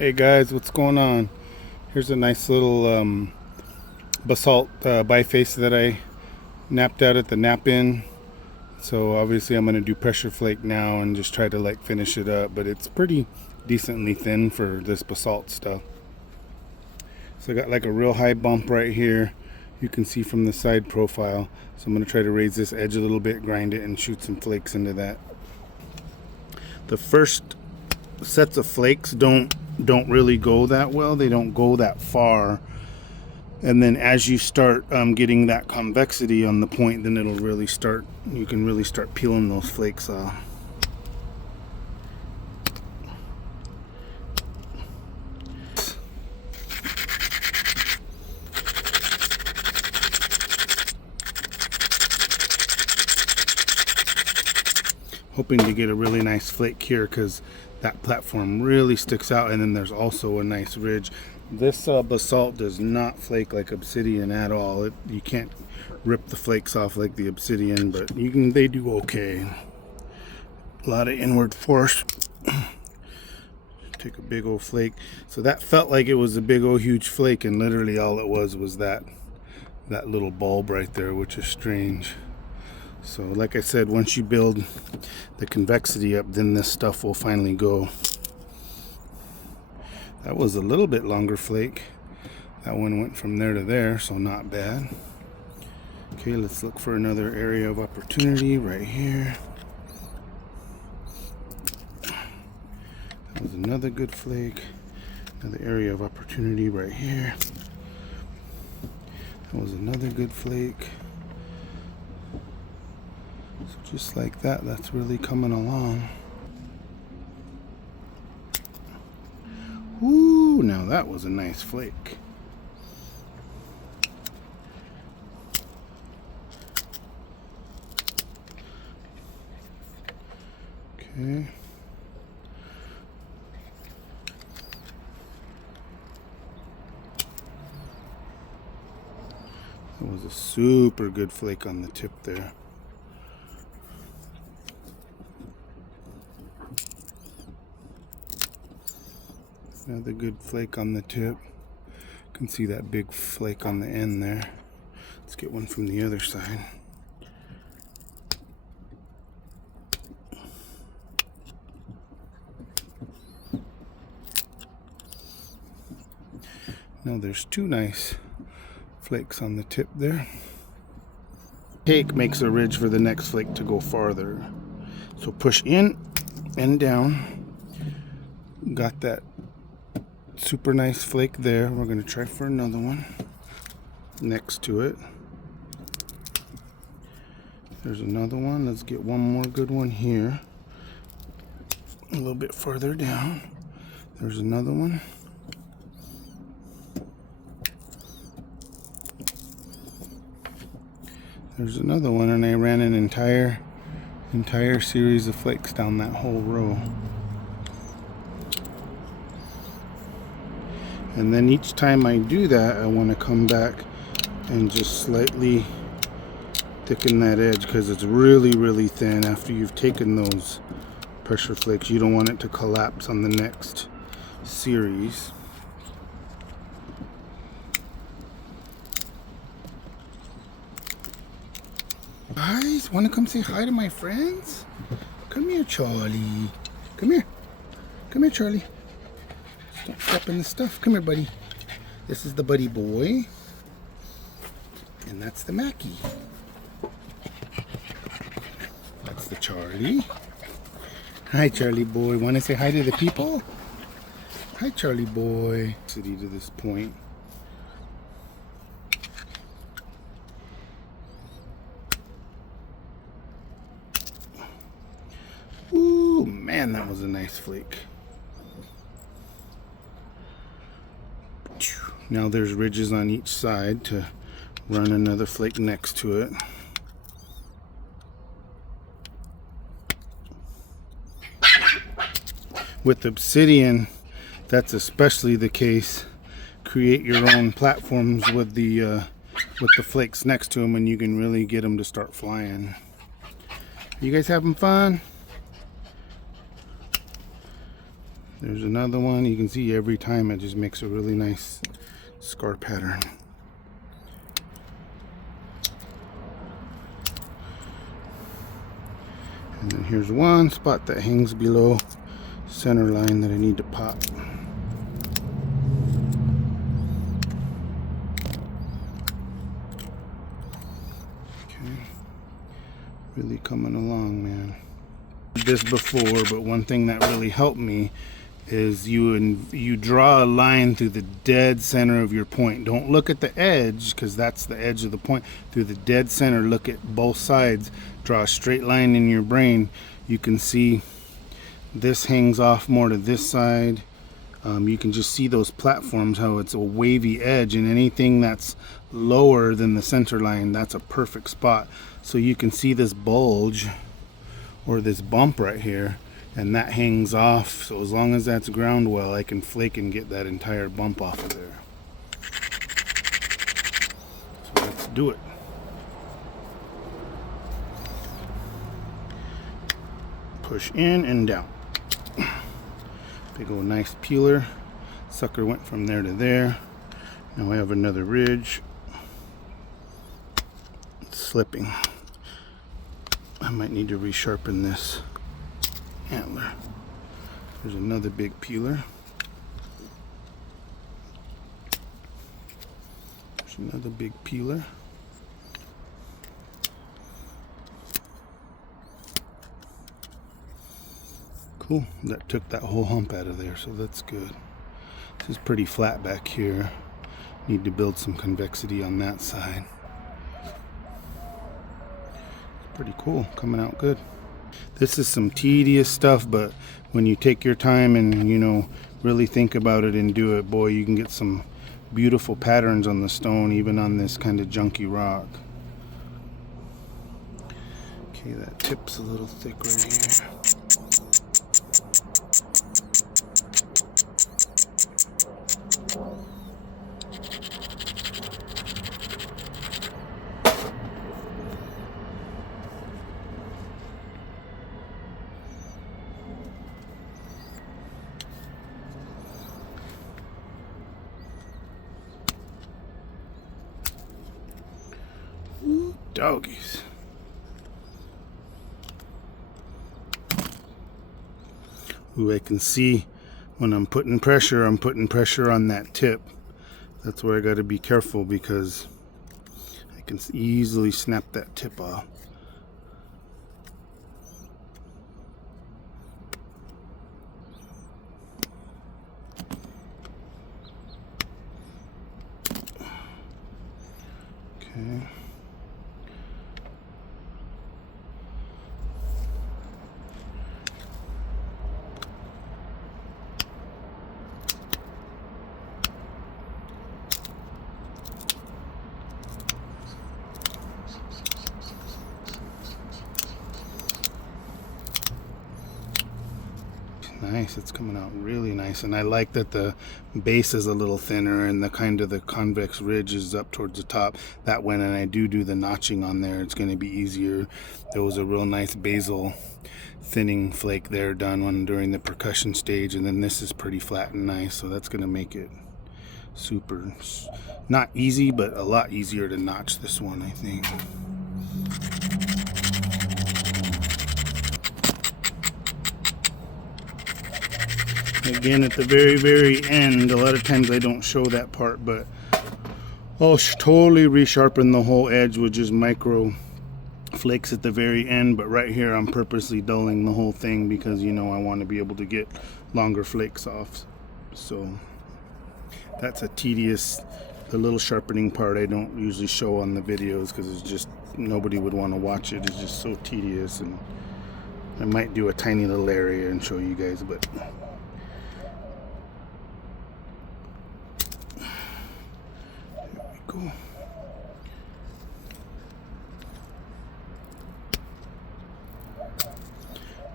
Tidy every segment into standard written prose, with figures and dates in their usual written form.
Hey guys, what's going on? Here's a nice little basalt biface that I napped out at the nap in. So obviously I'm going to do pressure flake now and just try to like finish it up, but it's pretty decently thin for this basalt stuff. So I got like a real high bump right here. You can see from the side profile. So I'm going to try to raise this edge a little bit, grind it, and shoot some flakes into that. The first sets of flakes don't really go that well. They don't go that far, and then as you start getting that convexity on the point, then it'll really start, you can really start peeling those flakes off. Hoping to get a really nice flake here because that platform really sticks out, and then there's also a nice ridge. This basalt does not flake like obsidian at all. You can't rip the flakes off like the obsidian, but they do okay. A lot of inward force. Take a big old flake. So that felt like it was a big old huge flake, and literally all it was that little bulb right there, which is strange. So like I said, once you build the convexity up, then this stuff will finally go. That was a little bit longer flake. That one went from there to there, so not bad. Okay, let's look for another area of opportunity right here. That was another good flake. Another area of opportunity right here. That was another good flake. So just like that, that's really coming along. Ooh, now that was a nice flake. Okay. That was a super good flake on the tip there. Another good flake on the tip. You can see that big flake on the end there. Let's get one from the other side. Now there's two nice flakes on the tip there. Take makes a ridge for the next flake to go farther. So push in and down. Got that super nice flake there. We're going to try for another one next to it. There's another one. Let's get one more good one here. A little bit further down. There's another one. There's another one, and I ran an entire series of flakes down that whole row. And then each time I do that, I want to come back and just slightly thicken that edge because it's really thin. After you've taken those pressure flakes, you don't want it to collapse on the next series. Guys, want to come say hi to my friends? Come here, Charlie. Come here. Come here, Charlie. Don't step in the stuff. Come here, buddy. This is the buddy boy. And that's the Mackie. That's the Charlie. Hi, Charlie boy. Want to say hi to the people? Hi, Charlie boy. City to this point. Ooh, man, that was a nice flake. Now there's ridges on each side to run another flake next to it. With obsidian, that's especially the case. Create your own platforms with the flakes next to them, and you can really get them to start flying. You guys having fun? There's another one. You can see every time it just makes a really nice scar pattern. And then here's one spot that hangs below center line that I need to pop. Okay, really coming along, man. This before, but one thing that really helped me is you draw a line through the dead center of your point. Don't look at the edge, because that's the edge of the point. Through the dead center, look at both sides, draw a straight line in your brain. You can see this hangs off more to this side. You can just see those platforms, how it's a wavy edge, and anything that's lower than the center line, that's a perfect spot. So you can see this bulge or this bump right here, and that hangs off. So as long as that's ground well, I can flake and get that entire bump off of there. So let's do it. Push in and down. Big old nice peeler. Sucker went from there to there. Now I have another ridge. It's slipping. I might need to resharpen this antler. There's another big peeler. There's another big peeler. Cool. That took that whole hump out of there, so that's good. This is pretty flat back here. Need to build some convexity on that side. Pretty cool, coming out good. This is some tedious stuff, but when you take your time and, you know, really think about it and do it, boy, you can get some beautiful patterns on the stone, even on this kind of junky rock. Okay, that tip's a little thick right here. Doggies. Ooh, I can see when I'm putting pressure on that tip. That's where I got to be careful, because I can easily snap that tip off. Okay. Nice, it's coming out really nice, and I like that the base is a little thinner and the kind of the convex ridge is up towards the top. That when I do the notching on there, it's going to be easier. There was a real nice basal thinning flake there done during the percussion stage, and then this is pretty flat and nice, so that's going to make it super, not easy, but a lot easier to notch this one, I think. Again, at the very end, a lot of times I don't show that part, but I'll totally resharpen the whole edge with just micro flakes at the very end. But right here, I'm purposely dulling the whole thing because, you know, I want to be able to get longer flakes off. So that's a tedious, the little sharpening part I don't usually show on the videos because it's just, nobody would want to watch it. It's just so tedious, and I might do a tiny little area and show you guys, but cool.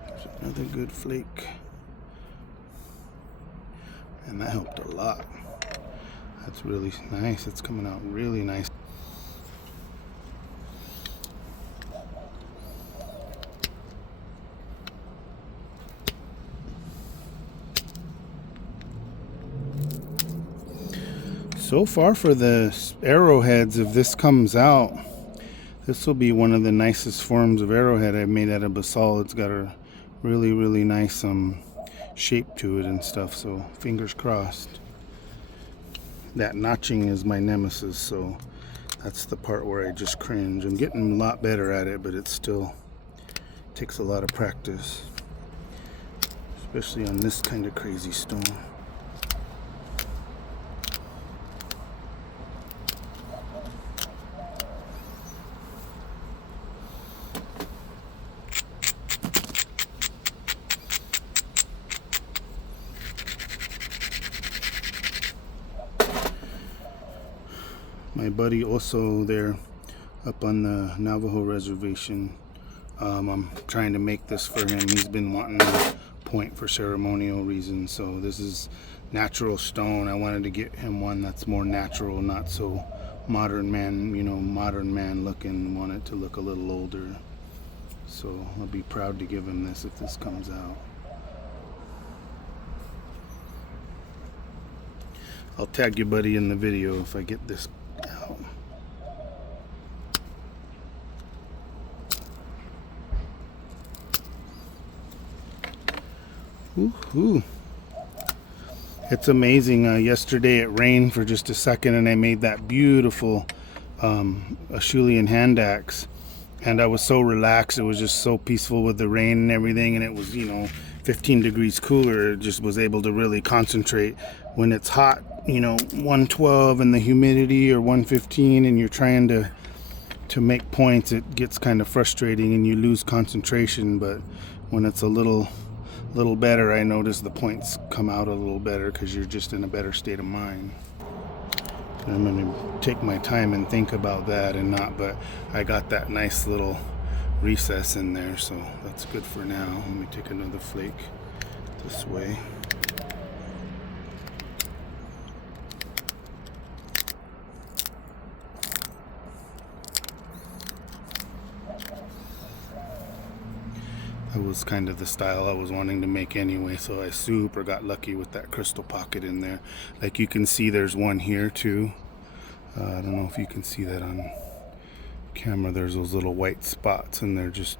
There's another good flake, and that helped a lot. That's really nice. It's coming out really nice. So far for the arrowheads, if this comes out, this will be one of the nicest forms of arrowhead I've made out of basalt. It's got a really, really nice shape to it and stuff, so fingers crossed. That notching is my nemesis, so that's the part where I just cringe. I'm getting a lot better at it, but it still takes a lot of practice, especially on this kind of crazy stone. My buddy also there up on the Navajo reservation, I'm trying to make this for him. He's been wanting to point for ceremonial reasons, so this is natural stone. I wanted to get him one that's more natural, not so modern man, modern man looking. Want it to look a little older, so I'll be proud to give him this if this comes out. I'll tag your buddy in the video if I get this out. Ooh. It's amazing. Yesterday it rained for just a second and I made that beautiful Acheulean hand axe, and I was so relaxed. It was just so peaceful with the rain and everything, and it was 15 degrees cooler. It just was able to really concentrate. When it's hot, 112 and the humidity, or 115, and you're trying to make points, it gets kind of frustrating and you lose concentration. But when it's a little better, I notice the points come out a little better because you're just in a better state of mind. And I'm going to take my time and think about that and not, but I got that nice little recess in there, so that's good for now. Let me take another flake this way. That was kind of the style I was wanting to make anyway, so I super got lucky with that crystal pocket in there. Like you can see, there's one here too. I don't know if you can see that on camera. There's those little white spots, and they're just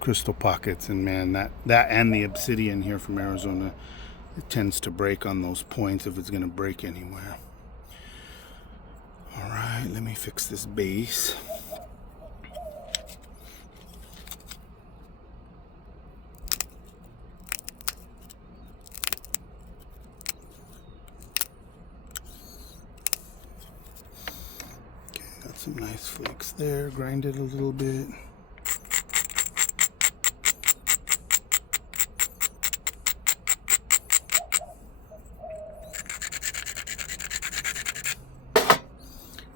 crystal pockets. And man, that and the obsidian here from Arizona, it tends to break on those points if it's going to break anywhere. All right, let me fix this base. Got some nice flakes there. Grind it a little bit.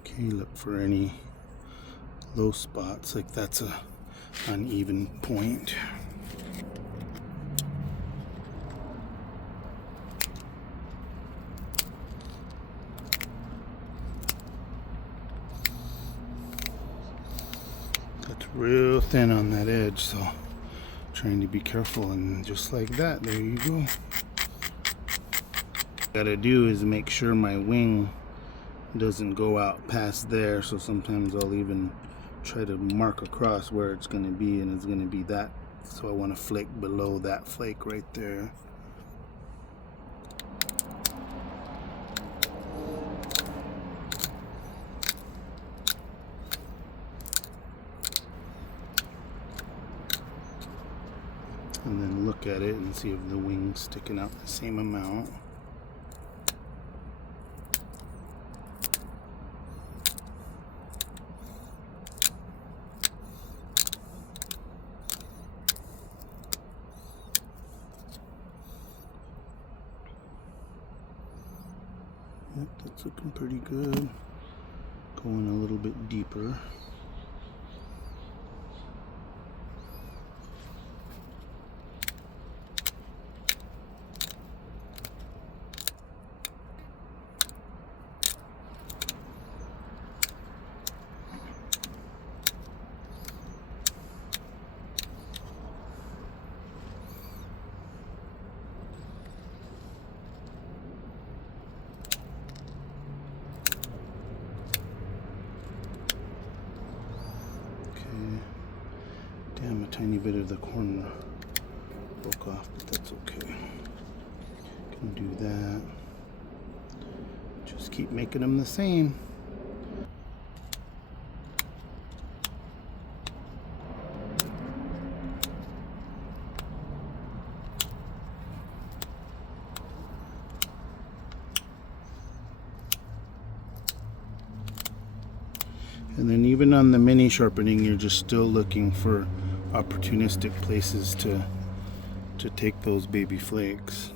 Okay, look for any low spots, like that's a uneven point. That's real thin on that edge, so trying to be careful, and just like that, there you go. What I gotta do is make sure my wing doesn't go out past there, so sometimes I'll even try to mark across where it's going to be, and it's going to be that, so I want to flake below that flake right there. And then look at it and see if the wing's sticking out the same amount. Yep, that's looking pretty good. Going a little bit deeper. Damn, a tiny bit of the corner broke off, but that's okay. Can do that. Just keep making them the same. And then even on the mini sharpening, you're just still looking for opportunistic places to take those baby flakes.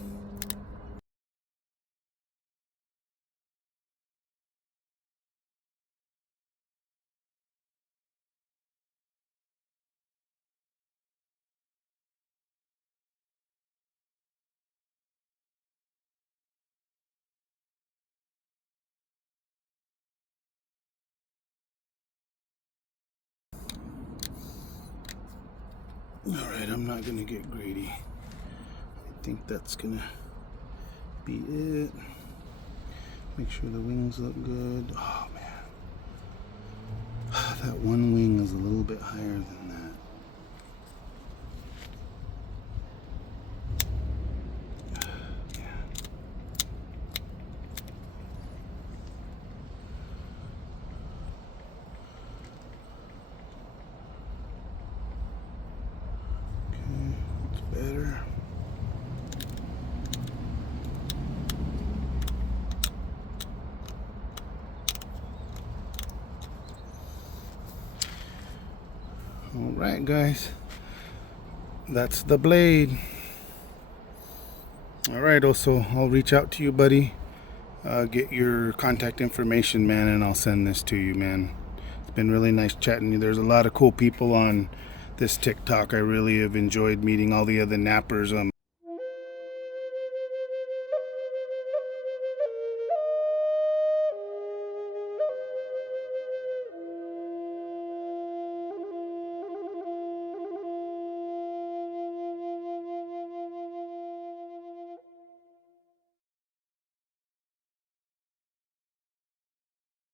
Alright, I'm not gonna get greedy. I think that's gonna be it. Make sure the wings look good. Oh man. That one wing is a little bit higher than that. Better. All right, guys, that's the blade. All right, also I'll reach out to you, buddy. Get your contact information, man, and I'll send this to you, man. It's been really nice chatting to you. There's a lot of cool people on this TikTok. I really have enjoyed meeting all the other nappers.